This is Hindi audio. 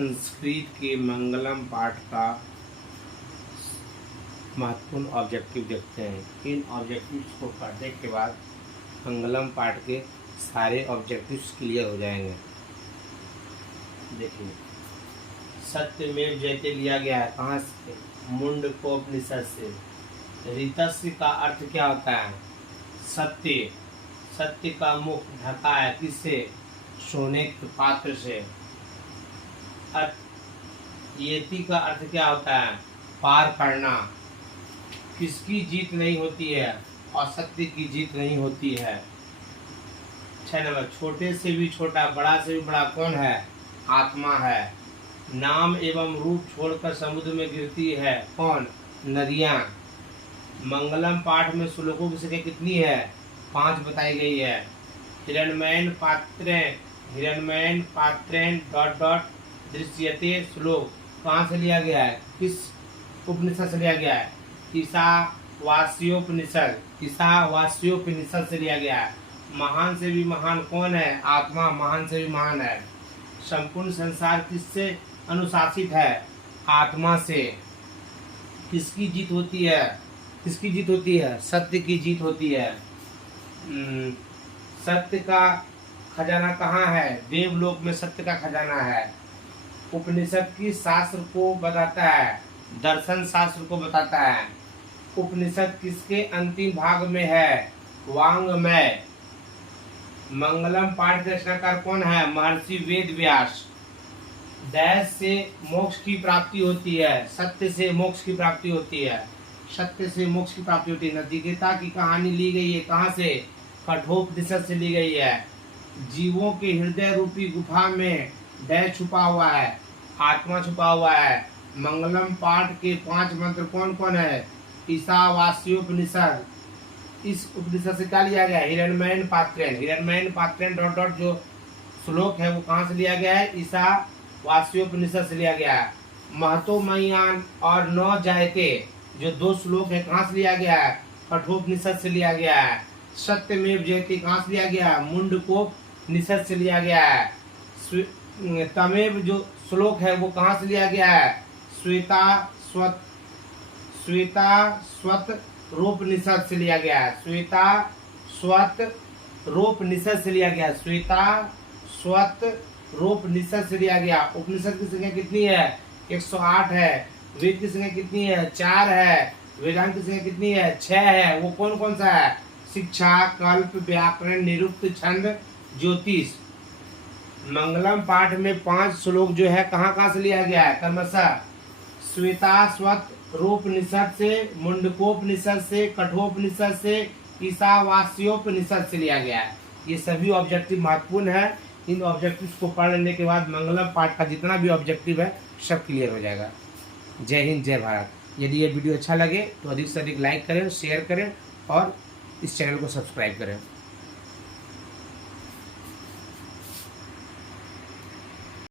संस्कृत के मंगलम पाठ का महत्वपूर्ण ऑब्जेक्टिव देखते हैं। इन ऑब्जेक्टिव्स को पढ़ने के बाद मंगलम पाठ के सारे ऑब्जेक्टिव्स क्लियर हो जाएंगे। देखिए, सत्यमेव जयते लिया गया है कहाँ से? मुंडकोपनिषद से। ऋतस्य का अर्थ क्या होता है? सत्य। सत्य का मुख ढका है किससे? सोने के पात्र से। येति का अर्थ क्या होता है? पार करना। किसकी जीत नहीं होती है? असत्य की जीत नहीं होती है। 6 नंबर, छोटे से भी छोटा, बड़ा से भी बड़ा कौन है? आत्मा है। नाम एवं रूप छोड़कर समुद्र में गिरती है कौन? नदियाँ। मंगलम पाठ में श्लोकों की संख्या कितनी है? 5 बताई गई है। हिरण्मयेन पात्रेण ... दृश्यते श्लोक कहाँ से लिया गया है? किस उपनिषद से लिया गया है? ईशावास्योपनिषद से लिया गया है। महान से भी महान कौन है? आत्मा महान से भी महान है। संपूर्ण संसार किससे अनुशासित है? आत्मा से। किसकी जीत होती है? किसकी जीत होती है? सत्य की जीत होती है। सत्य का खजाना कहाँ है? देवलोक में सत्य का खजाना है। उपनिषद की शास्त्र को बताता है, दर्शन शास्त्र को बताता है। उपनिषद किसके अंतिम भाग में है? वांग्मय। मंगलम पाठ के रचनाकार कौन है? महर्षि वेद व्यास। दैश से मोक्ष की प्राप्ति होती है, सत्य से मोक्ष की प्राप्ति होती है। सत्य से मोक्ष की प्राप्ति होती है। नचिकेता की कहानी ली गई है कहाँ से? कठोपनिषद से ली गई है। जीवों के हृदय रूपी गुफा में दैश छुपा हुआ है, आत्मा छुपा हुआ है। मंगलम पाठ के 5 मंत्र कौन कौन है? ईशावास्योपनिषद। इस उपनिषद से क्या लिया गया है? हिरण्मयेन पात्रेण ... जो श्लोक है वो कहाँ से लिया गया है? ईशावास्योपनिषद से लिया गया है। महतोमयान और न जायते जो 2 श्लोक है कहाँ से लिया गया है? कठोपनिषद से लिया गया है। सत्यमेव जयते कहाँ से लिया गया है? मुंडकोपनिषद से लिया गया है। तमेव जो श्लोक है वो कहाँ से लिया गया है? श्वेताश्वतरोपनिषद से लिया गया है। श्वेताश्वतरोपनिषद से लिया गया। श्वेताश्वतरोपनिषद से लिया गया। उपनिषद की संख्या कितनी है? 108 है। वेद की संख्या कितनी है? 4 है। वेदांत की संख्या कितनी है? 6 है। वो कौन कौन सा है? शिक्षा, कल्प, व्याकरण, निरुक्त, छंद, ज्योतिष। मंगलम पाठ में 5 श्लोक जो है कहाँ कहाँ से लिया गया है? क्रमशः श्वेताश्वतरोपनिषद से, मुंडकोपनिषद से, कठोपनिषद से, ईशावास्योपनिषद से लिया गया है। ये सभी ऑब्जेक्टिव महत्वपूर्ण है। इन ऑब्जेक्टिव्स को पढ़ लेने के बाद मंगलम पाठ का जितना भी ऑब्जेक्टिव है सब क्लियर हो जाएगा। जय हिंद, जय भारत। यदि ये वीडियो अच्छा लगे तो अधिक से अधिक लाइक करें, शेयर करें और इस चैनल को सब्सक्राइब करें।